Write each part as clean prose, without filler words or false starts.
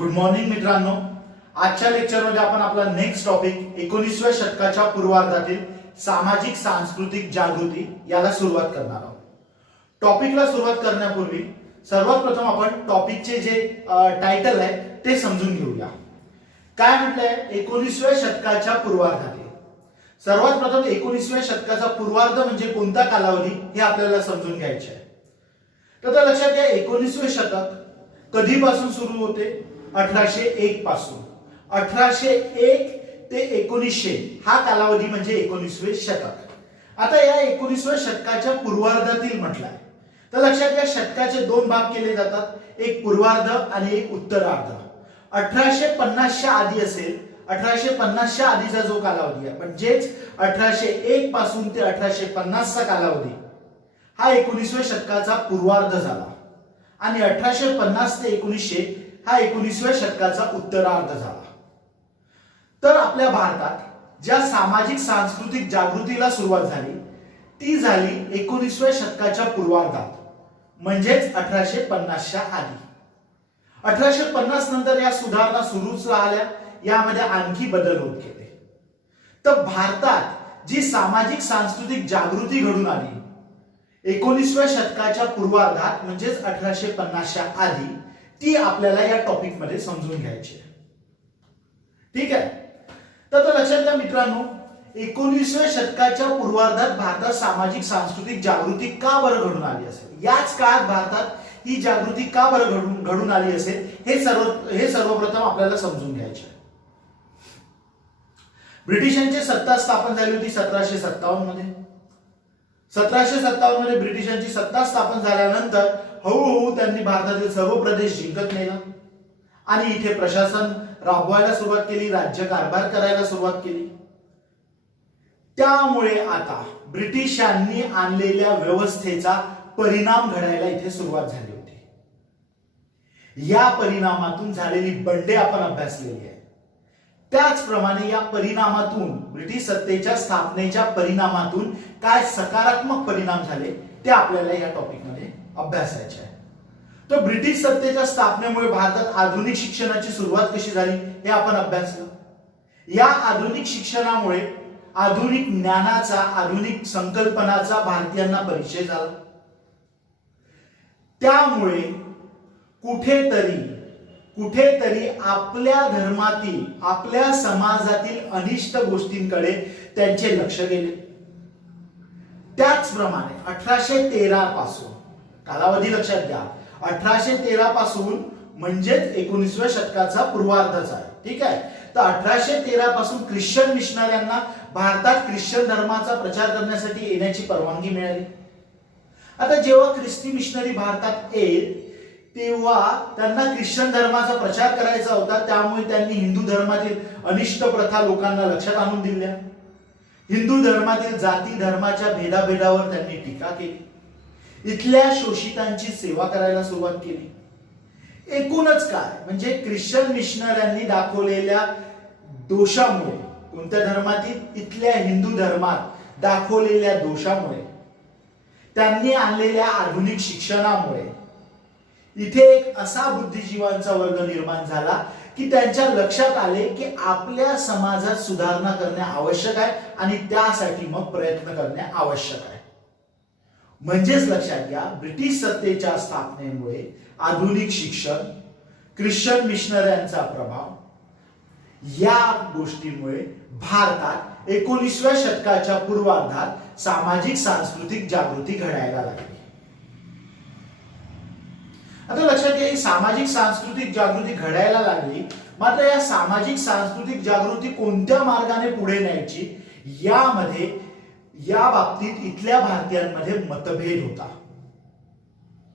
Good morning मित्रांनो. आजच्या लेक्चरमध्ये आपण आपला नेक्स्ट टॉपिक 19व्या शतकाच्या पूर्वार्धातील सामाजिक सांस्कृतिक जागृती याला सुरुवात करणार आहोत. टॉपिकला सुरुवात करण्यापूर्वी सर्वात प्रथम आपण टॉपिकचे जे टायटल आहे ते समजून घेऊया. काय म्हटलंय 19व्या शतकाच्या पूर्वार्धातील. सर्वात प्रथम 19व्या शतकाचा पूर्वार्ध म्हणजे कोणता कालावधी हे आपल्याला समजून घ्यायचे आहे. तर लक्षात घ्या 19वे शतक कधीपासून सुरू होते? 1801 पासून. 1801 ते 1900 हा कालावधी म्हणजे 19वे शतक. आता या 19व्या शतकाच्या पूर्वार्धातील म्हटलंय तर लक्षात घ्या शतकाचे दोन भाग केले जातात, एक पूर्वार्ध आणि एक उत्तरार्ध. 1850च्या आधी असेल, 1850च्या आधीचा जो कालावधी आहे म्हणजेच 1801 पासून ते 1850 चा कालावधी हा 19व्या शतकाचा पूर्वार्ध झाला आणि 1850 ते 1900 हा 19व्या शतकाचा उत्तरार्ध झाला. तर आपल्या भारतात ज्या सामाजिक सांस्कृतिक जागृतीला सुरुवात झाली ती झाली 19व्या शतकाच्या पूर्वार्धात म्हणजेच 1850च्या आधी. 1850 नंतर या सुधारणा सुरूच राहिल्या, यामध्ये आणखी बदल होत गेले. तर भारतात जी सामाजिक सांस्कृतिक जागृती घडून आली 19व्या शतकाच्या पूर्वार्धात म्हणजेच 1850च्या आधी, ती आपल्याला या टॉपिक मध्ये समजून घ्यायची आहे. ठीक आहे. तर लक्षात घ्या मित्रांनो 19व्या शतकाच्या पूर्वार्धात भारतात सामाजिक सांस्कृतिक जागृती का बरं घडून आली असेल, याच काळात भारतात ही जागृती का बरं घडून आली असेल हे सर्वप्रथम आपल्याला समजून घ्यायचे आहे. ब्रिटिशांची सत्ता स्थापन झाली होती 1757 मध्ये. 1757 मध्ये ब्रिटिशांची सत्ता स्थापन झाल्यानंतर हळूहळू त्यांनी भारतातील सर्व प्रदेश जिंकत नेला आणि इथे प्रशासन राबवायला सुरुवात केली, राज्य कारभार करायला सुरुवात केली. त्यामुळे आता ब्रिटिशांनी आणलेल्या व्यवस्थेचा परिणाम घडायला इथे सुरुवात झाली होती. या परिणामातून झालेली बंडे आपण अभ्यासलेली आहे. त्याचप्रमाणे या परिणामातून ब्रिटिश सत्तेच्या स्थापनेच्या परिणामातून काय सकारात्मक परिणाम झाले ते आपल्याला या टॉपिक मध्ये अभ्यासायचे आहे. तर ब्रिटिश सत्तेच्या स्थापनेमुळे भारतात आधुनिक शिक्षणाची सुरुवात कशी झाली हे आपण अभ्यासलं. या आधुनिक शिक्षणामुळे आधुनिक ज्ञानाचा, आधुनिक संकल्पनाचा भारतीयांना परिचय झाला. त्यामुळे कुठेतरी आपल्या धर्मातील, आपल्या समाजातील अनिष्ट गोष्टींकडे त्यांचे लक्ष गेले. त्याचप्रमाणे 1813 पासून कालावधी लक्षात घ्या, 1813 पासून म्हणजेच 19व्या शतकाचा पूर्वार्धच आहे. ठीक आहे. तर 1813 पासून ख्रिश्चन मिशनऱ्यांना भारतात ख्रिश्चन धर्माचा प्रचार करण्यासाठी येण्याची परवानगी मिळाली. आता जेव्हा ख्रिस्ती मिशनरी भारतात येईल तेव्हा त्यांना ख्रिश्चन धर्माचा प्रचार करायचा होता, त्यामुळे त्यांनी हिंदू धर्मातील अनिष्ट प्रथा लोकांना लक्षात आणून दिल्या. हिंदू धर्मातील जाती धर्माच्या भेदाभेदावर त्यांनी टीका केली. इथल्या शोषितांची सेवा करायला सुरुवात केली. एकूणच काय म्हणजे ख्रिश्चन मिशनऱ्यांनी दाखवलेल्या दोषामुळे, कोणत्या धर्मातील? इथल्या हिंदू धर्मात दाखवलेल्या दोषामुळे, त्यांनी आणलेल्या आधुनिक शिक्षणामुळे इथे एक असा बुद्धिजीवांचा वर्ग निर्माण झाला की त्यांच्या लक्षात आले की आपल्या समाजात सुधारणा करणे आवश्यक आहे आणि त्यासाठी मग प्रयत्न करणे आवश्यक आहे. म्हणजेच लक्षात घ्या ब्रिटिश सत्तेच्या स्थापनेमुळे आधुनिक शिक्षण, ख्रिश्चन मिशनऱ्यांचा प्रभाव, या गोष्टीमुळे भारतात 19व्या शतकाच्या पूर्वार्धात सामाजिक सांस्कृतिक जागृती घडायला लागली. आता लक्षात घ्या ही सामाजिक सांस्कृतिक जागृती घडायला लागली, मात्र या सामाजिक सांस्कृतिक जागृती कोणत्या मार्गाने पुढे न्यायची या बाबतीत इथल्या भारतीयांमध्ये मतभेद होता.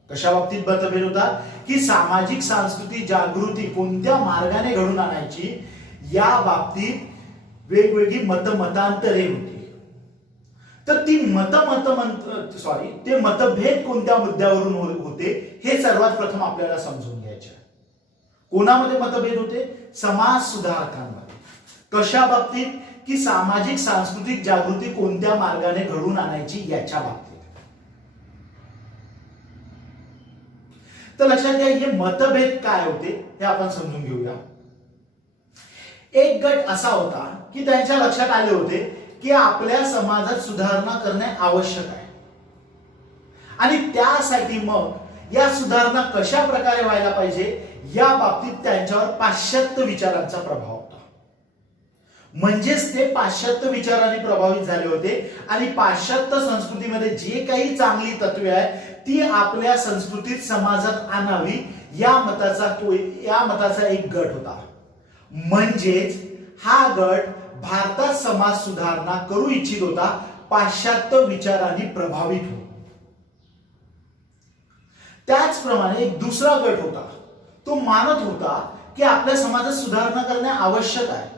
कशा बाबतीत मतभेद होता की सामाजिक सांस्कृतिक जागृती कोणत्या मार्गाने घडून आणायची या बाबतीत वेगवेगळी मतांतरे होती. तर ते मतभेद कोणत्या मुद्द्यावरून होते हे सर्वात प्रथम आपल्याला समजून घ्यायचे आहे. कोणामध्ये मतभेद होते? समाज सुधारकांमध्ये. कशा बाबतीत? की सामाजिक सांस्कृतिक जागृती कोणत्या मार्गाने घडून आणायची याच्या बाबतीत. तर लक्षात घ्या हे मतभेद काय होते हे आपण समजून घेऊया. एक गट असा होता की त्यांच्या लक्षात आले होते की आपल्या समाजात सुधारणा करणे आवश्यक आहे आणि त्यासाठी मग या सुधारणा कशा प्रकारे व्हायला पाहिजे या बाबतीत त्यांच्यावर पाश्चात्य विचारांचा प्रभाव होता. म्हणजेच ते पाश्चात्य विचारांनी प्रभावित झाले होते आणि पाश्चात्य संस्कृतीमध्ये जे काही चांगली तत्वे आहेत ती आपल्या संस्कृतीत समाजात आणावी या मताचा एक गट होता. म्हणजेच हा गट भारतात समाज सुधारणा करू इच्छित होता पाश्चात्य विचारांनी प्रभावित होऊन. त्याचप्रमाणे एक दुसरा गट होता तो मानत होता की आपल्या समाजात सुधारणा करणे आवश्यक आहे,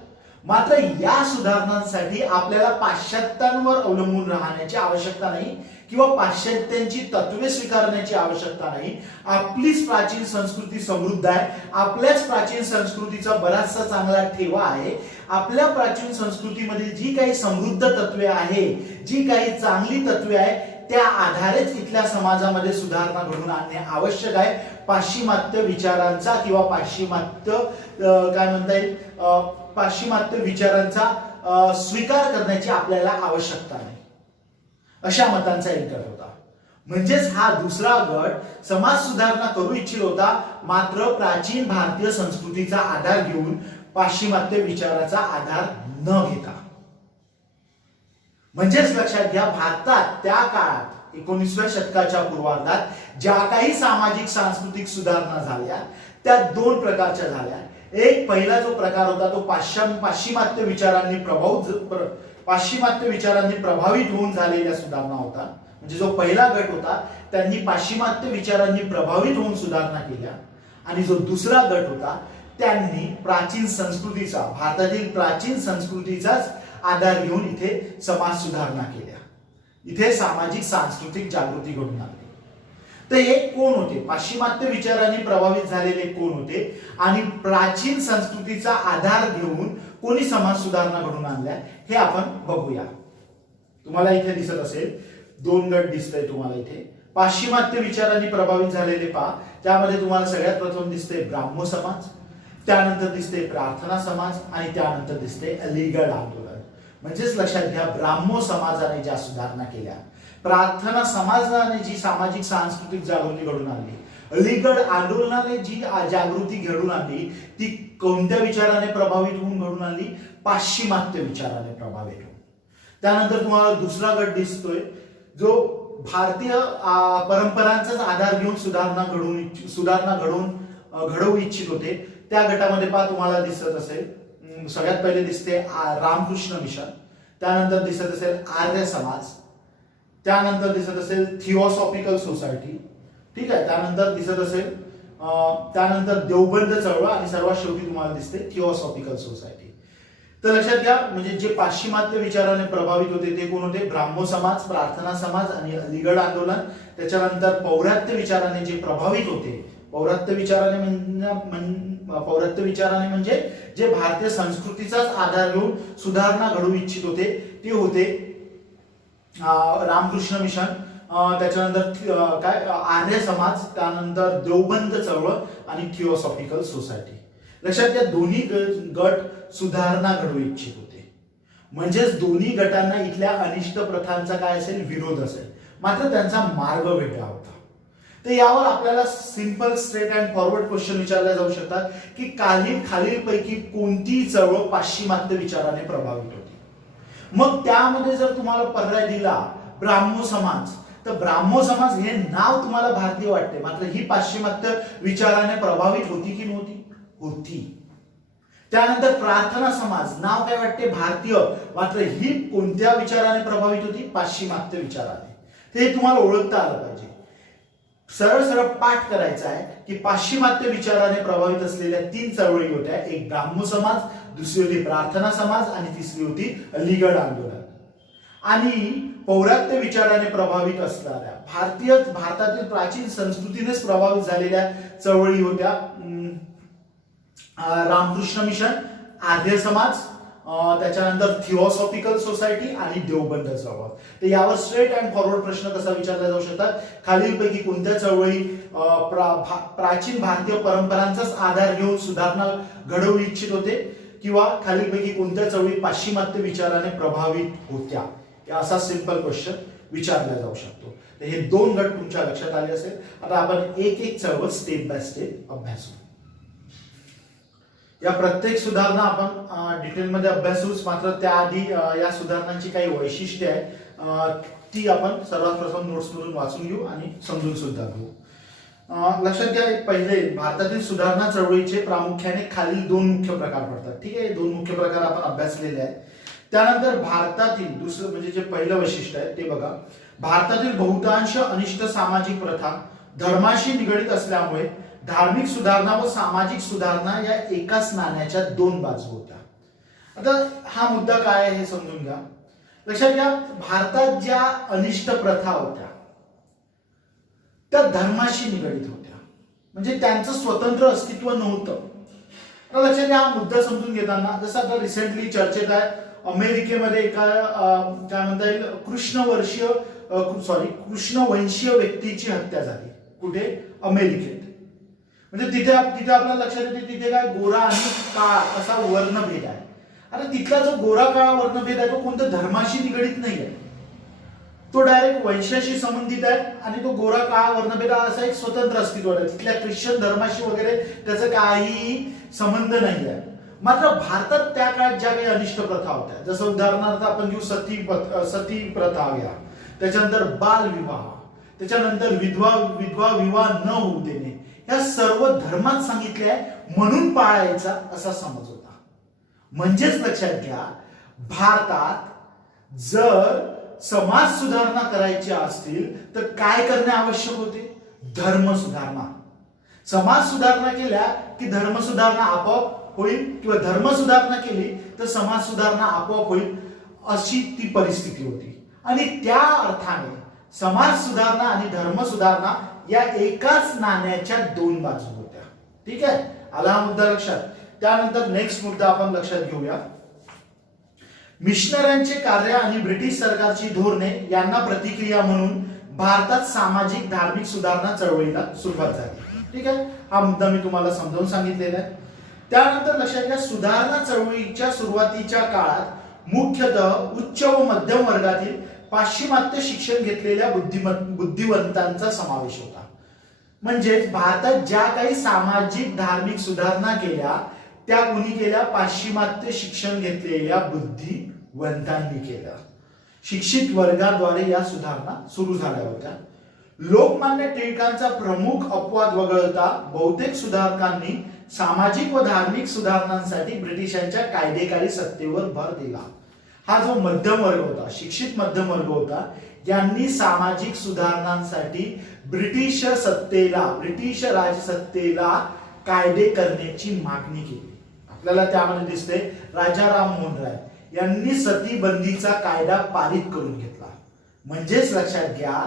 मात्र या सुधारणांसाठी आपल्याला पाश्चात्यांवर अवलंबून राहण्याची आवश्यकता नाही किंवा पाश्चात्यांची तत्वे स्वीकारण्याची आवश्यकता नाही. आपलीच प्राचीन संस्कृती समृद्ध आहे, आपल्याच प्राचीन संस्कृतीचा बराचसा चांगला ठेवा आहे. आपल्या प्राचीन संस्कृतीमध्ये जी काही समृद्ध तत्वे आहे, जी काही चांगली तत्वे आहे त्या आधारेच इथल्या समाजामध्ये सुधारणा घडवून आणणे आवश्यक आहे. पाश्चिमात्य विचारांचा किंवा पाश्चिमात्य काय म्हणता येईल पाश्चिमात्य विचारांचा स्वीकार करण्याची आपल्याला आवश्यकता नाही, अशा मतांचा एक गट होता. म्हणजेच हा दुसरा गट समाज सुधारणा करू इच्छित होता, मात्र प्राचीन भारतीय संस्कृतीचा आधार घेऊन पाश्चिमात्य विचाराचा आधार न घेता. म्हणजेच लक्षात घ्या भारतात त्या काळात 19व्या शतकाच्या पूर्वार्धात ज्या काही सामाजिक सांस्कृतिक सुधारणा झाल्या त्या दोन प्रकारच्या झाल्या. एक पहिला जो प्रकार होता तो पाश्चिमात्य विचारांनी प्रभावित होऊन झालेल्या सुधारणा होता. म्हणजे जो पहिला गट होता त्यांनी पाश्चिमात्य विचारांनी प्रभावित होऊन सुधारणा केल्या आणि जो दुसरा गट होता त्यांनी प्राचीन संस्कृतीचा भारतातील प्राचीन संस्कृतीचाच आधार घेऊन इथे समाज सुधारणा केल्या, इथे सामाजिक सांस्कृतिक जागृती घडून आली. तर हे कोण होते? पाश्चिमात्य विचारांनी प्रभावित झालेले कोण होते आणि प्राचीन संस्कृतीचा आधार घेऊन कोणी समाज सुधारणा घडून आणल्या हे आपण बघूया. तुम्हाला इथे दिसत असेल दोन गट दिसतंय तुम्हाला इथे. पाश्चिमात्य विचारांनी प्रभावित झालेले पहा, त्यामध्ये तुम्हाला सगळ्यात प्रथम दिसते ब्राह्मो समाज, त्यानंतर दिसते प्रार्थना समाज आणि त्यानंतर दिसते अलीगढ आंदोलन. म्हणजेच लक्षात घ्या ब्राह्मो समाजाने ज्या सुधारणा केल्या, प्रार्थना समाजाने जी सामाजिक सांस्कृतिक जागृती घडून आणली, अलीगढ आंदोलनाने जी जागृती घडून आणली ती कोणत्या विचाराने प्रभावित होऊन घडून आणली? पाश्चिमात्य विचाराने प्रभावित होऊन. त्यानंतर तुम्हाला दुसरा गट दिसतोय जो भारतीय परंपरांचाच आधार घेऊन सुधारणा घडवू इच्छित होते. त्या गटामध्ये पहा तुम्हाला दिसत असेल सगळ्यात पहिले दिसते रामकृष्ण मिशन, त्यानंतर दिसत असेल आर्य समाज, त्यानंतर दिसत असेल थिओसॉफिकल सोसायटी, ठीक आहे, त्यानंतर दिसत असेल त्यानंतर देवबंद चळवळ आणि सर्वात शेवटी तुम्हाला दिसते थिओसॉफिकल सोसायटी. तर लक्षात घ्या म्हणजे जे पाश्चिमात्य विचाराने प्रभावित होते ते कोण होते? ब्राह्मो समाज, प्रार्थना समाज आणि अलीगढ आंदोलन. त्याच्यानंतर पौरात्य विचाराने जे प्रभावित होते, पौरात्य विचाराने म्हणजे जे भारतीय संस्कृतीचाच आधार घेऊन सुधारणा घडवू इच्छित होते ते होते रामकृष्ण मिशन, त्याच्यानंतर काय आर्य समाज, त्यानंतर देवबंद चळवळ आणि थिओसॉफिकल सोसायटी. लक्षात घ्या दोन्ही गट सुधारणा घडवू इच्छित होते. म्हणजेच दोन्ही गटांना इथल्या अनिष्ट प्रथांचा काय असेल? विरोध असेल, मात्र त्यांचा मार्ग वेगळा होता. तर यावर आपल्याला simple straight and forward question विचारले जाऊ शकतात की खालीलपैकी कोणती चळवळ पाश्चिमात्य विचाराने प्रभावित होती? मग त्यामध्ये जर तुम्हाला पर्याय दिला ब्राह्मो समाज, तर ब्राह्मो समाज हे नाव तुम्हाला भारतीय वाटते, मात्र ही पाश्चिमात्य विचाराने प्रभावित होती की नव्हती? होती. त्यानंतर प्रार्थना समाज नाव काय वाटते? भारतीय, मात्र ही कोणत्या विचाराने प्रभावित होती? पाश्चिमात्य विचाराने. ते तुम्हाला ओळखता आलं पाहिजे. सरळ सरळ पाठ करायचा आहे की पाश्चिमात्य विचाराने प्रभावित असलेल्या तीन चळवळी होत्या. एक ब्राह्मो समाज, दुसरी होती प्रार्थना समाज आणि तिसरी होती अलीगढ आंदोलन. आणि पौरात्य विचाराने प्रभावित असणाऱ्या भारतातील प्राचीन संस्कृतीनेच प्रभावित झालेल्या चळवळी होत्या रामकृष्ण मिशन, आर्य समाज, त्याच्यानंतर थिओसॉफिकल सोसायटी आणि देवबंद चळवळ. तर यावर स्ट्रेट अँड फॉरवर्ड प्रश्न कसा विचारला जाऊ शकतात, खालीलपैकी कोणत्या चळवळी प्राचीन भारतीय परंपरांचाच आधार घेऊन सुधारणा घडवू इच्छित होते, किंवा खालीलपैकी कोणत्या चळवळी पाश्चिमात्य विचाराने प्रभावित होत्या, असा सिंपल क्वेश्चन विचारला जाऊ शकतो. तर हे दोन गट तुमच्या लक्षात आले असेल. आता आपण एक एक चळवळ स्टेप बाय स्टेप अभ्यासू. या प्रत्येक सुधारणा आपण डिटेलमध्ये अभ्यासूच, मात्र त्याआधी या सुधारणांची काही वैशिष्ट्ये आहेत ती आपण सर्वात प्रथम नोट्स मधून वाचून घेऊ आणि समजून सुद्धा घेऊ. लक्षात घ्या, पहिले भारतातील सुधारणा चळवळीचे प्रामुख्याने खालील दोन मुख्य प्रकार पडतात. ठीक आहे, दोन मुख्य प्रकार आपण अभ्यासलेले आहेत. त्यानंतर भारतातील दुसरं म्हणजे जे पहिलं वैशिष्ट्य आहे ते बघा, भारतातील बहुतांश अनिष्ट सामाजिक प्रथा धर्माशी निगडित असल्यामुळे धार्मिक सुधारणा व सामाजिक सुधारणा या एकाच नाण्याच्या दोन बाजू होत्या. आता हा मुद्दा काय आहे हे समजून घ्या. लक्षात घ्या, भारतात ज्या अनिष्ट प्रथा होत्या त्या धर्माशी निगडित होत्या, म्हणजे त्यांचं स्वतंत्र अस्तित्व नव्हतं. आता लक्षात घ्या, हा मुद्दा समजून घेताना जसं आता रिसेंटली चर्चेत आहे, अमेरिकेमध्ये एका काय म्हणता येईल कृष्णवंशीय व्यक्तीची हत्या झाली. कुठे? अमेरिकेत. म्हणजे तिथे आपल्याला लक्षात येते तिथे काय गोरा आणि काळा असा वर्णभेद आहे. आता तिथला जो गोरा काळा वर्णभेद आहे तो कोणत्या धर्माशी निगडित नाही आहे, तो डायरेक्ट वंशाशी संबंधित आहे आणि तो गोरा काळा वर्णभेद असा एक स्वतंत्र अस्तित्व आहे. तिथल्या ख्रिश्चन धर्माशी वगैरे त्याचा काही संबंध नाही आहे. मात्र भारतात त्या काळात ज्या काही अनिष्ट प्रथा होत्या, जसं उदाहरणार्थ आपण घेऊ सती प्रथा घ्या, त्याच्यानंतर बालविवाह, त्याच्यानंतर विधवा विवाह न होऊ देणे, या सर्व धर्मात सांगितले आहे म्हणून पाळायचा असा समज होता. म्हणजेच लक्षात घ्या, भारतात जर समाज सुधारणा करायची असतील तर काय करणे आवश्यक होते? धर्म सुधारणा. समाज सुधारणा केल्या की धर्म सुधारणा आपोआप होईल, किंवा धर्म सुधारणा केली तर समाज सुधारणा आपोआप होईल, अशी ती परिस्थिती होती. आणि त्या अर्थाने समाज सुधारणा आणि धर्म सुधारणा या एकाच नाण्याच्या दोन बाजू होत्या. ठीक आहे, आला हा मुद्दा लक्षात. त्यानंतर नेक्स्ट मुद्दा आपण लक्षात घेऊया. मिशनऱ्यांचे कार्य आणि ब्रिटिश सरकारची धोरणे यांना प्रतिक्रिया म्हणून भारतात सामाजिक धार्मिक सुधारणा चळवळीला सुरुवात झाली. ठीक आहे, हा मुद्दा मी तुम्हाला समजावून सांगितलेला आहे. त्यानंतर लक्षात घ्या, सुधारणा चळवळीच्या सुरुवातीच्या काळात मुख्यतः उच्च व मध्यम वर्गातील पाश्चिमात्य शिक्षण घेतलेल्या बुद्धिवंतांचा समावेश होता. म्हणजेच भारतात ज्या काही सामाजिक धार्मिक सुधारणा केल्या त्या कोणी केल्या? पाश्चिमात्य शिक्षण घेतलेल्या बुद्धिवंतांनी केल्या. शिक्षित वर्गाद्वारे या सुधारणा सुरू झाल्या होत्या. लोकमान्य टिळकांचा प्रमुख अपवाद वगळता बहुतेक सुधारकांनी सामाजिक व धार्मिक सुधारणांसाठी ब्रिटिशांच्या कायदेकारी सत्तेवर भर दिला. हा जो मध्यम वर्ग होता, शिक्षित मध्यम वर्ग होता, यांनी सामाजिक सुधारणांसाठी ब्रिटिश राजसत्तेला कायदे करण्याची मागणी केली. आपल्याला त्यामध्ये दिसते राजाराम मोहन राय यांनी सतीबंदीचा कायदा पारित करून घेतला. म्हणजेच लक्षात घ्या,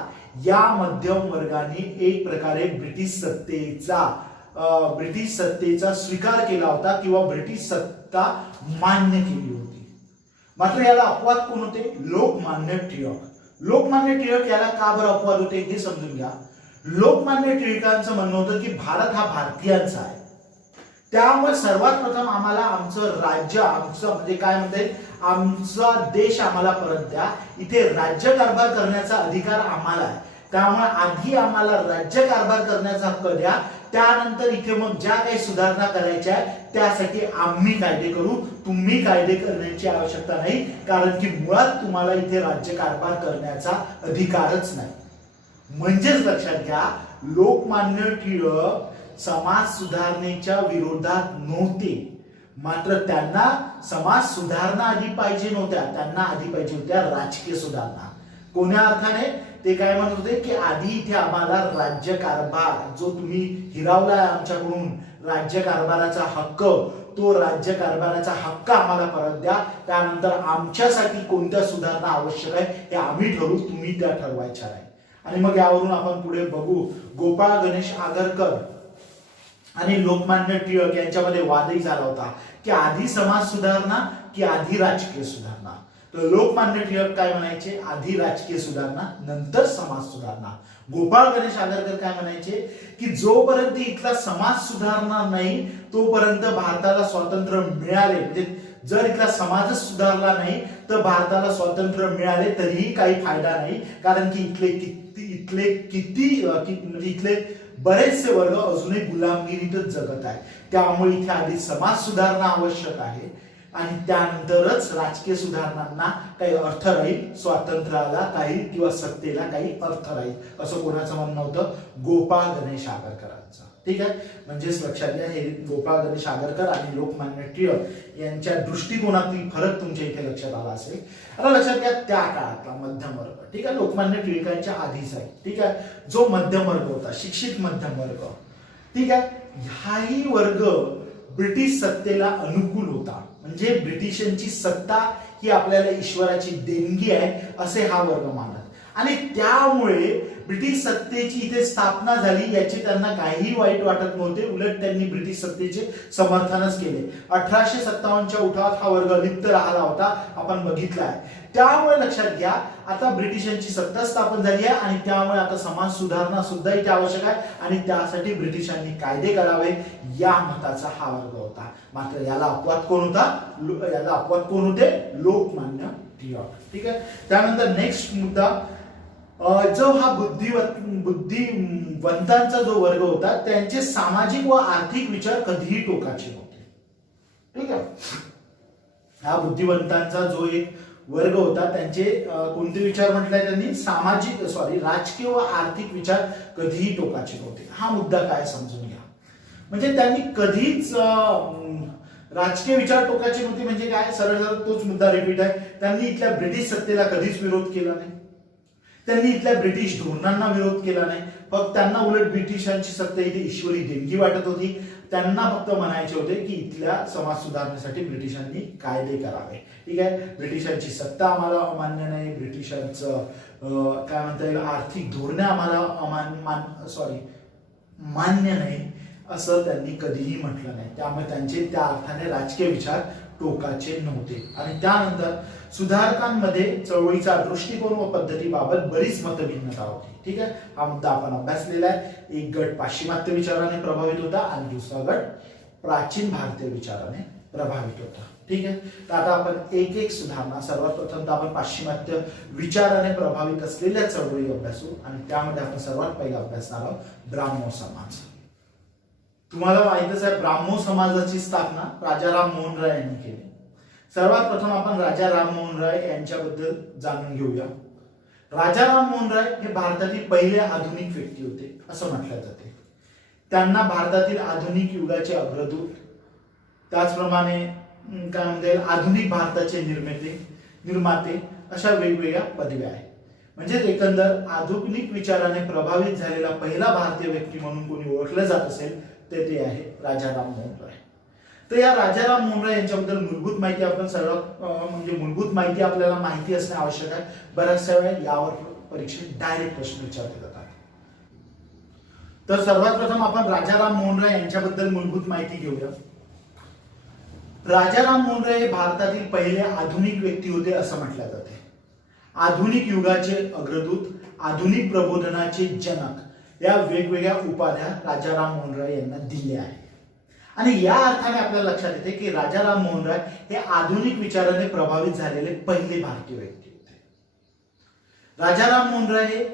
या मध्यम वर्गाने एक प्रकारे ब्रिटिश सत्तेचा स्वीकार केला होता किंवा ब्रिटिश सत्ता मान्य केली होती. मात्र याला अपवाद कोण होते? लोकमान्य टिळक. लोकमान्य टिळक याला का बरं अपवाद होते हे समजून घ्या. लोकमान्य टिळकांचं म्हणणं होतं की भारत हा भारतीयांचा आहे, त्यामुळे सर्वात प्रथम आम्हाला आमचं राज्य, आमचं म्हणजे काय म्हणते, आमचा देश आम्हाला परत द्या, इथे राज्य कारभार करण्याचा अधिकार आम्हाला आहे, त्यामुळे आधी आम्हाला राज्य कारभार करण्याचा हक्क द्या, त्यानंतर इथे मग ज्या काही सुधारणा करायच्या त्यासाठी आम्ही कायदे करू, तुम्ही कायदे करण्याची आवश्यकता नाही, कारण की मुळात तुम्हाला इथे राज्य कारभार करण्याचा अधिकारच नाही. म्हणजेच लक्षात घ्या, लोकमान्य टिळक समाज सुधारणेच्या विरोधात नव्हते, मात्र त्यांना समाज सुधारणा आधी पाहिजे नव्हत्या, त्यांना आधी पाहिजे होत्या राजकीय सुधारणा. कोण्या अर्थाने? ते काय म्हणत होते की आधी इथे आम्हाला राज्य कारभार जो तुम्ही हिरावलाय आमच्याकडून, राज्य कारभाराचा हक्क, तो राज्य कारभाराचा हक्क आम्हाला परत द्या, त्यानंतर आमच्यासाठी कोणत्या सुधारणा आवश्यक आहे हे आम्ही ठरवू, तुम्ही त्या ठरवायच्या नाही. आणि मग यावरून आपण पुढे बघू, गोपाळ गणेश आगरकर आणि लोकमान्य टिळक यांच्यामध्ये वादही झाला होता की आधी समाज सुधारणा की आधी राजकीय सुधारणा? तर लोकमान्य टिळक काय म्हणायचे? आधी राजकीय सुधारणा नंतर समाज सुधारणा. गोपाळ गणेश आगरकर काय म्हणायचे की जोपर्यंत इथला समाज सुधारणार नाही तोपर्यंत भारताला स्वातंत्र्य मिळाले, म्हणजे जर इथला समाजच सुधारला नाही तर भारताला स्वातंत्र्य मिळाले तरीही काही फायदा नाही, कारण की इथले बरेचसे वर्ग अजूनही गुलामगिरीतच जगत आहे. त्यामुळे इथे आधी समाज सुधारणा आवश्यक आहे आणि त्यानंतरच राजकीय सुधारणांना काही अर्थ राहील, स्वातंत्र्याला काही किंवा सत्तेला काही अर्थ राहील, असं कोणाचं म्हणणं होतं? गोपाळ गणेश आगरकरांचं. ठीक आहे, म्हणजेच लक्षात घ्या हे गोपाळ गणेश आगरकर आणि लोकमान्य टिळक यांच्या दृष्टिकोनातील फरक तुमच्या इथे लक्षात आला असेल. आता लक्षात घ्या त्या काळातला मध्यम वर्ग, ठीक आहे, लोकमान्य टिळकांच्या आधीच आहे, ठीक आहे, जो मध्यम वर्ग होता, शिक्षित मध्यम वर्ग, ठीक आहे, हाही वर्ग ब्रिटिश सत्तेला अनुकूल होता. म्हणजे ब्रिटिशांची सत्ता ही आपल्याला ईश्वराची देणगी आहे असे हा वर्ग मानत आणि त्यामुळे ब्रिटिश सत्तेची इथे स्थापना झाली याची त्यांना काहीही वाईट वाटत नव्हते. उलट त्यांनी ब्रिटिश सत्तेचे समर्थनच केले. 1857च्या उठावात हा वर्ग लिप्त राहिला होता, आपण बघितला आहे. त्यामुळे लक्षात घ्या आता ब्रिटिशांची सत्ता स्थापन झाली आहे आणि त्यामुळे आता समाज सुधारणा सुद्धा इथे आवश्यक आहे आणि त्यासाठी ब्रिटिशांनी कायदे करावे या मताचा हा वर्ग होता. मात्र याला अपवाद कोण होते? लोकमान्य टिळक. ठीक आहे, त्यानंतर नेक्स्ट मुद्दा, जो हा बुद्धिवंतांचा जो वर्ग होता त्यांचे सामाजिक व आर्थिक विचार कधीही टोकाचे नव्हते. ठीक आहे, हा बुद्धिवंतांचा जो एक वर्ग होता त्यांचे कोणते विचार म्हटलंय त्यांनी? राजकीय व आर्थिक विचार कधीही टोकाचे नव्हते. हा मुद्दा काय समजून घ्या. म्हणजे त्यांनी कधीच राजकीय विचार टोकाचे नव्हते म्हणजे काय? सरळ तोच मुद्दा रिपीट आहे. त्यांनी इथल्या ब्रिटिश सत्तेला कधीच विरोध केला नाही, त्यांनी इथल्या ब्रिटिश धोरणांना विरोध केला नाही. फक्त त्यांना उलट ब्रिटिशांची सत्ता इथे ईश्वरी देणगी वाटत होती. त्यांना फक्त म्हणायचे होते की इथल्या समाज सुधारण्यासाठी ब्रिटिशांनी कायदे करावे. ठीक आहे, ब्रिटिशांची सत्ता आम्हाला अमान्य नाही, ब्रिटिशांचं काय म्हणता येईल आर्थिक धोरणे आम्हाला मान्य नाही असं त्यांनी कधीही म्हटलं नाही. त्यामुळे त्यांचे त्या अर्थाने राजकीय विचार टोकाचे नव्हते. आणि त्यानंतर सुधारकांमध्ये चळवळीचा दृष्टिकोन व पद्धतीबाबत बरीच मतभिन्नता होती. ठीक आहे, हा मुद्दा आपण अभ्यासलेला आहे. एक गट पाश्चिमात्य विचाराने प्रभावित होता आणि दुसरा गट प्राचीन भारतीय विचाराने प्रभावित होता. ठीक आहे, तर आता आपण एक एक सुधारणा, सर्वात प्रथम तर आपण पाश्चिमात्य विचाराने प्रभावित असलेल्या चळवळी अभ्यासू आणि त्यामध्ये आपण सर्वात पहिला अभ्यासणार आहोत ब्राह्मो समाज. तुम्हाला माहितच आहे ब्राह्मो समाजाची स्थापना राजाराम मोहन राय यांनी केली. सर्वात प्रथम आपण राजा राममोहन राय यांच्याबद्दल जाणून घेऊया. राजाराम मोहन राय हे भारतातील पहिले आधुनिक व्यक्ती होते असं म्हटलं जाते. त्यांना भारतातील आधुनिक युगाचे अग्रदूत, त्याचप्रमाणे काय म्हणता येईल आधुनिक भारताचे निर्माते अशा वेगवेगळ्या पदव्या आहेत. म्हणजेच एकंदर आधुनिक विचाराने प्रभावित झालेला पहिला भारतीय व्यक्ती म्हणून कोणी ओळखलं जात असेल तर ते आहे राजाराम मोहन राय. तर या राजाराम मोहन राय यांच्याबद्दल मूलभूत माहिती आपण मूलभूत माहिती आपल्याला माहिती असणे आवश्यक आहे. बऱ्याचशा वेळा यावर परीक्षेत डायरेक्ट प्रश्न विचारले जातात. तर सर्वात प्रथम आपण राजाराम मोहन राय यांच्याबद्दल मूलभूत माहिती घेऊया. राजाराम मोहन राय हे भारतातील पहिले आधुनिक व्यक्ती होते असं म्हटलं जाते. आधुनिक युगाचे अग्रदूत, आधुनिक प्रबोधनाचे जनक या वेगवेगळ्या उपाध्या राजाराम मोहन राय यांना दिल्या आहेत. आणि या अर्थाने आपल्याला लक्षात येते की राजाराम मोहन राय हे आधुनिक विचाराने प्रभावित झालेले पहिले भारतीय व्यक्ती होते. राजाराम मोहन राय हे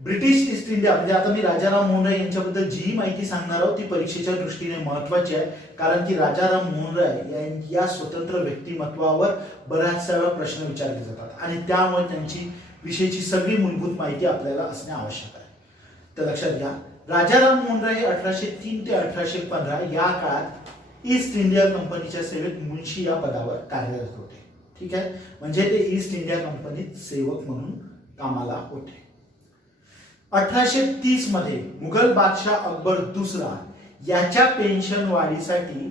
ब्रिटिश ईस्ट इंडिया, म्हणजे आता मी राजाराम मोहन राय यांच्याबद्दल जी माहिती सांगणार आहोत ती परीक्षेच्या दृष्टीने महत्वाची आहे. कारण की राजाराम मोहन राय या स्वतंत्र व्यक्तिमत्वावर बऱ्याचशा वेळा प्रश्न विचारले जातात आणि त्यामुळे त्यांची विषयीची सगळी मूलभूत माहिती आपल्याला असणे आवश्यक आहे. तर लक्षात घ्या, राजाराम मोहन राय 1803 ते 1815 या काळात ईस्ट इंडिया कंपनीच्या सेवेत मुन्शी या पदावर कार्यरत होते. ठीक आहे, म्हणजे ते ईस्ट इंडिया कंपनीत सेवक म्हणून कामाला होते. 1830 मध्ये मुघल बादशाह अकबर दुसरा याच्या पेन्शन वाढीसाठी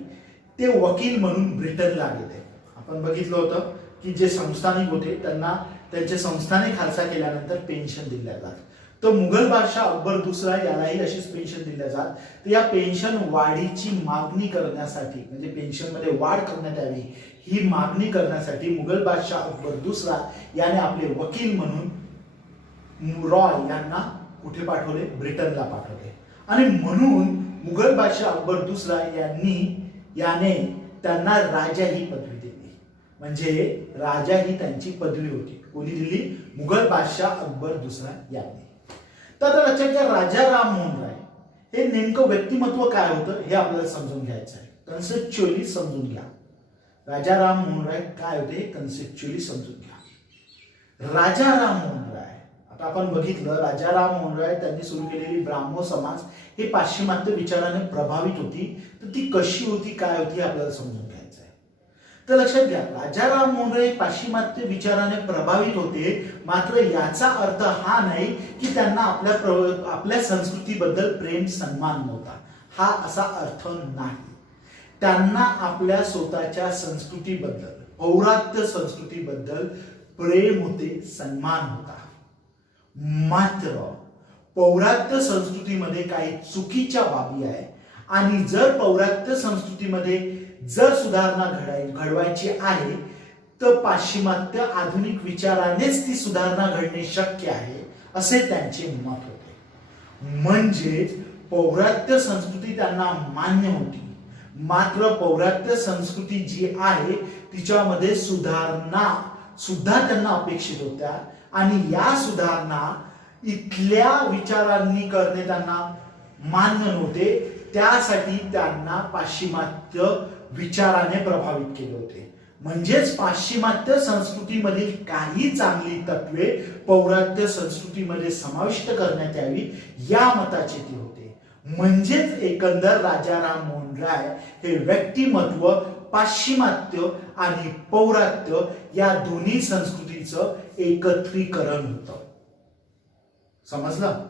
ते वकील म्हणून ब्रिटनला गेले. आपण बघितलं होतं की जे संस्थानिक होते त्यांना त्यांचे संस्थानिक खालसा केल्यानंतर पेन्शन दिल्या जात. तर मुघल बादशाह अकबर दुसरा यालाही अशीच पेन्शन दिल्या जात. तर या पेन्शन वाढीची मागणी करण्यासाठी, म्हणजे पेन्शन मध्ये वाढ करण्यात यावी ही मागणी करण्यासाठी मुघल बादशाह अकबर दुसरा याने आपले वकील म्हणून रॉय यांना कुठे पाठवले? ब्रिटनला पाठवले. आणि म्हणून मुघल बादशाह अकबर दुसरा याने त्यांना राजा ही पदवी दिली. म्हणजे राजा ही त्यांची पदवी होती. कोणी दिली? मुघल बादशाह अकबर दुसरा यांनी. तर आता लक्षात घ्या, राजा राम मोहन राय हे नेमकं व्यक्तिमत्व काय होतं हे आपल्याला समजून घ्यायचं आहे. कन्सेप्च्युअली समजून घ्या. राजा राम मोहन राय काय होते हे कन्सेप्च्युअली समजून घ्या. राजा राम मोहन राय, आता आपण बघितलं, राजा राम मोहन राय त्यांनी सुरू केलेली ब्राह्मो समाज हे पाश्चिमात्य विचाराने प्रभावित होती. तर ती कशी होती, काय होती आपल्याला समजून घ्यायचं आहे. तर लक्षात घ्या, राजा राम मोहन राय पाश्चिमात्य विचाराने प्रभावित होते, मात्र याचा अर्थ हा नाही की त्यांना आपल्या संस्कृतीबद्दल प्रेम सन्मान नव्हता. हा असा अर्थ नाही. त्यांना आपल्या स्वतःच्या संस्कृतीबद्दल, पौरात्य संस्कृतीबद्दल प्रेम होते, सन्मान होता. मात्र पौरात्य संस्कृतीमध्ये काही चुकीच्या बाबी आहे आणि जर पौरात्य संस्कृतीमध्ये जर सुधारणा घडवायची आहे तर पाश्चिमात्य आधुनिक विचारानेच ती सुधारणा घडणे शक्य आहे असे त्यांचे मत होते. म्हणजेच पौरात्य संस्कृती त्यांना मान्य होती, मात्र पौरात्य संस्कृती जी आहे तिच्यामध्ये सुधारणा सुद्धा त्यांना अपेक्षित होत्या आणि या सुधारणा इथल्या विचारांनी करणे त्यांना मान्य नव्हते. त्यासाठी त्यांना पाश्चिमात्य विचाराने प्रभावित केले होते. म्हणजेच पाश्चिमात्य संस्कृतीमधील काही चांगली तत्वे पौरात्य संस्कृतीमध्ये समाविष्ट करण्यात यावी या मताचे ते होते. म्हणजेच एकंदर राजा राम मोहन राय हे व्यक्तिमत्व पाश्चिमात्य आणि पौरात्य या दोन्ही संस्कृतीचं एकत्रीकरण होतं. समजलं?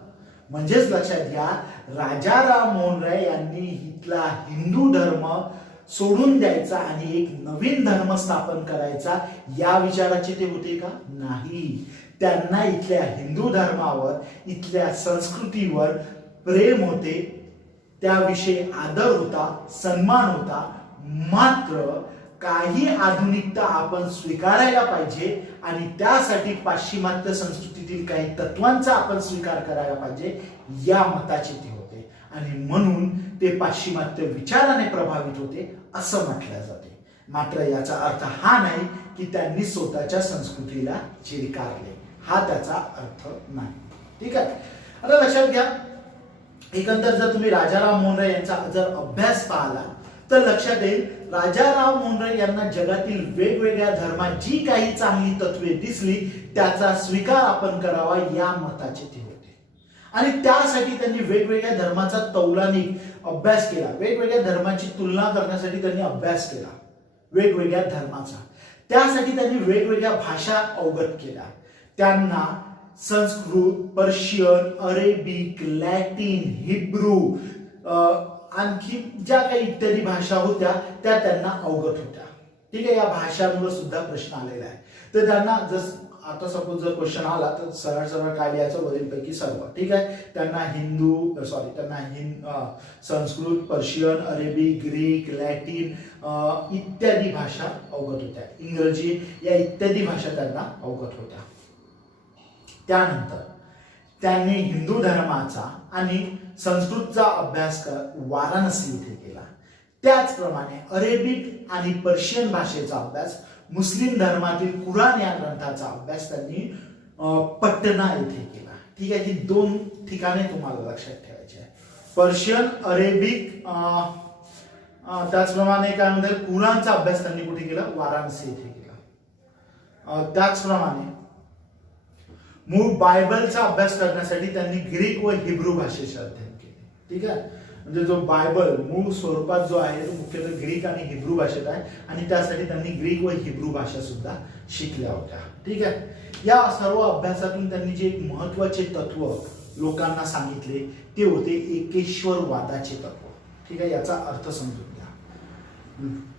म्हणजेच लक्षात घ्या, राजा राम मोहन राय यांनी इथला हिंदू धर्म सोडून द्यायचा आणि एक नवीन धर्म स्थापन करायचा या विचाराचे ते होते का? नाही. त्यांना इथल्या हिंदू धर्मावर, इथल्या संस्कृतीवर प्रेम होते, त्याविषयी आदर होता, सन्मान होता. मात्र काही आधुनिकता आपण स्वीकारायला पाहिजे आणि त्यासाठी पाश्चिमात्य संस्कृतीतील काही तत्वांचा आपण स्वीकार करायला पाहिजे या मताचे ते होते आणि म्हणून ते पाश्चिमात्य विचाराने प्रभावित होते असं म्हटलं जाते. मात्र याचा अर्थ हा नाही की त्यांनी स्वतःच्या संस्कृतीला चिरकारले, हा त्याचा अर्थ नाही. ठीक आहे. आता लक्षात घ्या, एकंदर जर तुम्ही राजाराम मोहन राय यांचा जर अभ्यास पाहिला तर लक्षात येईल, राजाराम मोहन राय यांना जगातील वेगवेगळ्या धर्मात जी काही चांगली तत्वे दिसली त्याचा स्वीकार आपण करावा या मताचे ते होते आणि त्यासाठी त्यांनी वेगवेगळ्या धर्माचा तौलानिक अभ्यास केला. वेगवेगळ्या धर्माची तुलना करण्यासाठी त्यांनी अभ्यास केला वेगवेगळ्या धर्माचा. त्यासाठी त्यांनी वेगवेगळ्या भाषा अवगत केल्या. त्यांना Sanskrit, Persian, Arabic, Latin, Hebrew, आणखी ज्या काही इत्यादी भाषा होत्या त्या त्यांना अवगत होत्या. ठीक आहे. या भाषांवर सुद्धा प्रश्न आलेला आहे. तर त्यांना जस आता सपोज जर क्वेश्चन आला तर सरळ सरळ काय लिहायचं? वरीलपैकी सर्व. ठीक आहे. त्यांना Sanskrit, Persian, Arabic, Greek, Latin इत्यादी भाषा अवगत होत्या. इंग्रजी या इत्यादी भाषा त्यांना अवगत होत्या. त्यानंतर त्यांनी हिंदू धर्माचा आणि संस्कृतचा अभ्यास वाराणसी येथे केला. त्याचप्रमाणे अरेबिक आणि पर्शियन भाषेचा अभ्यास, मुस्लिम धर्मातील कुराण या ग्रंथाचा अभ्यास त्यांनी पटना येथे केला. ठीक आहे. ही दोन ठिकाणे तुम्हाला लक्षात ठेवायची आहे. पर्शियन, अरेबिक, त्याचप्रमाणे काय म्हणतात कुराणचा अभ्यास त्यांनी कुठे केला? वाराणसी येथे केला. त्याचप्रमाणे मूळ बायबलचा अभ्यास करण्यासाठी त्यांनी ग्रीक व हिब्रू भाषेचे अध्ययन केले. ठीक आहे. म्हणजे जो बायबल मूळ स्वरूपात जो आहे तो मुख्यतः ग्रीक आणि हिब्रू भाषेत आहे आणि त्यासाठी त्यांनी ग्रीक व हिब्रू भाषा सुद्धा शिकल्या होत्या. ठीक आहे. या सर्व अभ्यासातून त्यांनी जे एक महत्वाचे तत्व लोकांना सांगितले ते होते एकेश्वरवादाचे तत्व. ठीक आहे. याचा अर्थ समजून घ्या.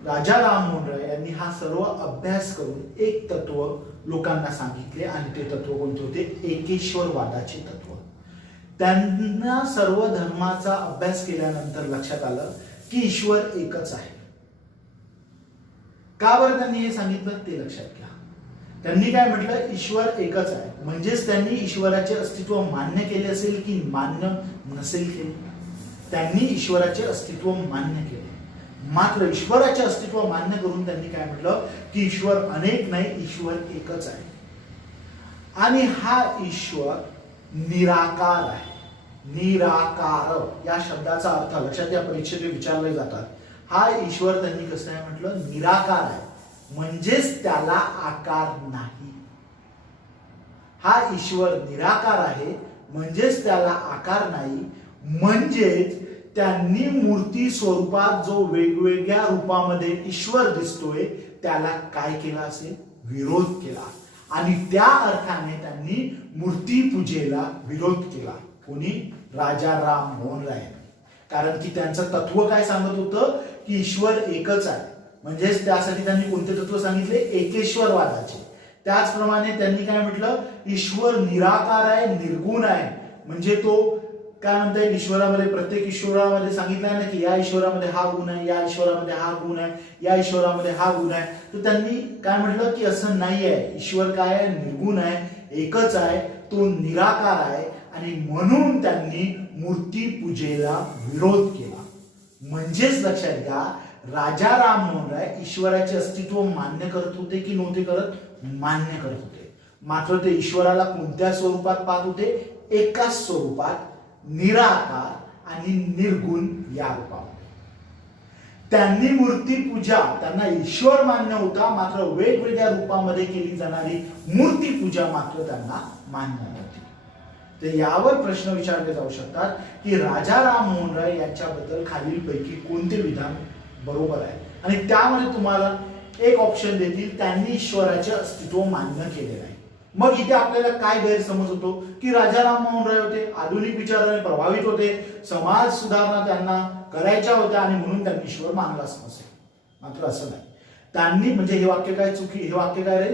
राजा राममोहन राय यांनी हा सर्व अभ्यास करून एक तत्व लोकांना सांगितले आणि ते तत्व कोणते होते? एकेश्वरवादाचे तत्व. त्यांना सर्व धर्माचा अभ्यास केल्यानंतर लक्षात आलं की ईश्वर एकच आहे. का बरं त्यांनी हे सांगितलं ते लक्षात घ्या. त्यांनी काय म्हटलं? ईश्वर एकच आहे. म्हणजेच त्यांनी ईश्वराचे अस्तित्व मान्य केले असेल की मान्य नसेल केले? त्यांनी ईश्वराचे अस्तित्व मान्य केले. मात्र ईश्वराचे अस्तित्व मान्य करून त्यांनी काय म्हटलं की ईश्वर अनेक नाही, ईश्वर एकच आहे. आणि हा ईश्वर निराकार आहे. निराकार या शब्दाचा अर्थ लक्षात या परीक्षेत विचारले जातात. हा ईश्वर त्यांनी कसं आहे म्हटलं? निराकार आहे, म्हणजेच त्याला आकार नाही. हा ईश्वर निराकार आहे म्हणजेच त्याला आकार नाही. म्हणजेच त्यांनी मूर्ती स्वरूपात जो वेगवेगळ्या रूपामध्ये ईश्वर दिसतोय त्याला काय केला असेल? विरोध केला. आणि त्या अर्थाने त्यांनी मूर्ती पूजेला विरोध केला. कोणी? राजा राममोहन राय. कारण की त्यांचं तत्व काय सांगत होतं की ईश्वर एकच आहे. म्हणजेच त्यासाठी त्यांनी कोणते तत्व सांगितले? एकेश्वरवादाचे. त्याचप्रमाणे त्यांनी काय म्हटलं? ईश्वर निराकार आहे, निर्गुण आहे. म्हणजे तो काय म्हणता येईल? ईश्वरामध्ये प्रत्येक ईश्वरामध्ये सांगितलं आहे ना की या ईश्वरामध्ये हा गुण आहे, या ईश्वरामध्ये हा गुण आहे, या ईश्वरामध्ये हा गुण आहे. तर त्यांनी काय म्हटलं की असं नाही आहे. ईश्वर काय आहे? निर्गुण आहे, एकच आहे, तो निराकार आहे. आणि म्हणून त्यांनी मूर्ती पूजेला विरोध केला. म्हणजेच लक्षात घ्या, राजा राममोहन राय ईश्वराचे अस्तित्व मान्य करत होते की नव्हते करत? मान्य करत होते. मात्र ते ईश्वराला कोणत्या स्वरूपात पाहत होते? एकाच स्वरूपात, निराकार आणि निर्गुण या रूपामध्ये. त्यांनी मूर्ती पूजा, त्यांना ईश्वर मान्य होता, मात्र वेगवेगळ्या रूपामध्ये केली जाणारी मूर्ती पूजा मात्र त्यांना मान्य नव्हती. तर यावर प्रश्न विचारले जाऊ शकतात की राजा राममोहन राय यांच्याबद्दल खालीलपैकी कोणते विधान बरोबर आहे? आणि त्यामध्ये तुम्हाला एक ऑप्शन देतील, त्यांनी ईश्वराचे अस्तित्व मान्य केले नाही. मग इथे आपल्याला काय गैरसमज होतो की राजा राममोहन राय होते, आधुनिक विचाराने प्रभावित होते, समाज सुधारणा त्यांना करायच्या होत्या आणि म्हणून त्यांनी ईश्वर मानलाच नसेल. मात्र असं नाही. त्यांनी म्हणजे हे वाक्य काय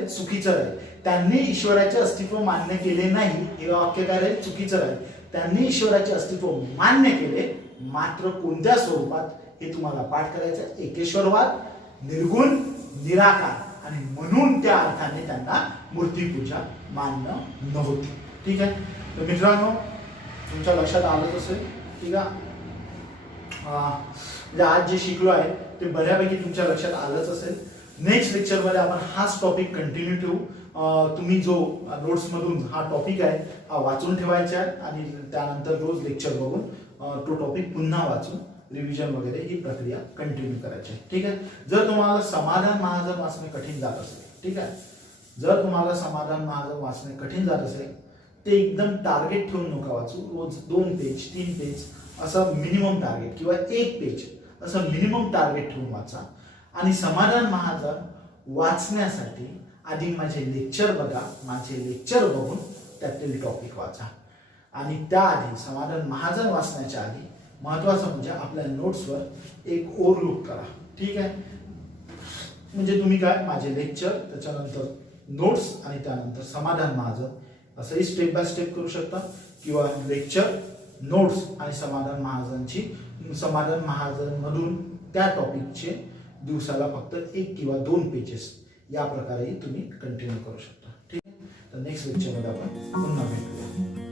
चुकीचं आहे. त्यांनी ईश्वराचे अस्तित्व मान्य केले नाही, हे वाक्य काय राहील? चुकीचं राहील. त्यांनी ईश्वराचे अस्तित्व मान्य केले, मात्र कोणत्या स्वरूपात हे तुम्हाला पाठ करायचं? एकेश्वरवाद, निर्गुण, निराकार. आणि म्हणून त्या अर्थाने त्यांना मूर्तीपूजा मान्य नव्हती. ठीक आहे. तर मित्रांनो, तुमच्या लक्षात आलंच असेल. ठीक आहे. म्हणजे आज जे शिकलो आहे ते बऱ्यापैकी तुमच्या लक्षात आलंच असेल. नेक्स्ट लेक्चरमध्ये आपण हाच टॉपिक कंटिन्यू ठेवू. तुम्ही जो नोट्समधून हा टॉपिक आहे हा वाचून ठेवायचा आहे आणि त्यानंतर रोज लेक्चर बघून तो टॉपिक पुन्हा वाचून रिव्हिजन वगैरे ही प्रक्रिया कंटिन्यू करायची आहे. ठीक आहे. जर तुम्हाला समाधान महाजन वाचणे कठीण जात असेल, ठीक आहे, जर तुम्हाला समाधान महाजन वाचणे कठीण जात असेल ते एकदम टार्गेट ठेवून नका वाचू. रोज 2 पेज 3 पेज असं मिनिमम टार्गेट किंवा 1 पेज असं मिनिमम टार्गेट ठेवून वाचा. आणि समाधान महाजन वाचण्यासाठी आधी माझे लेक्चर बघा, माझे लेक्चर बघून त्यातील टॉपिक वाचा. आणि त्याआधी समाधान महाजन वाचण्याच्या आधी महत्वाचं म्हणजे आपल्या नोट्सवर एक ओव्हरलुक करा. ठीक आहे. म्हणजे तुम्ही काय माझे लेक्चर, त्याच्यानंतर नोट्स आणि त्यानंतर समाधान महाजन असंही स्टेप बाय स्टेप करू शकता, किंवा लेक्चर, नोट्स आणि समाधान महाजन मधून त्या टॉपिकचे दिवसाला फक्त 1 किंवा 2 पेजेस या प्रकारेही तुम्ही कंटिन्यू करू शकता. ठीक आहे. तर नेक्स्ट लेक्चरमध्ये आपण पुन्हा भेटूया.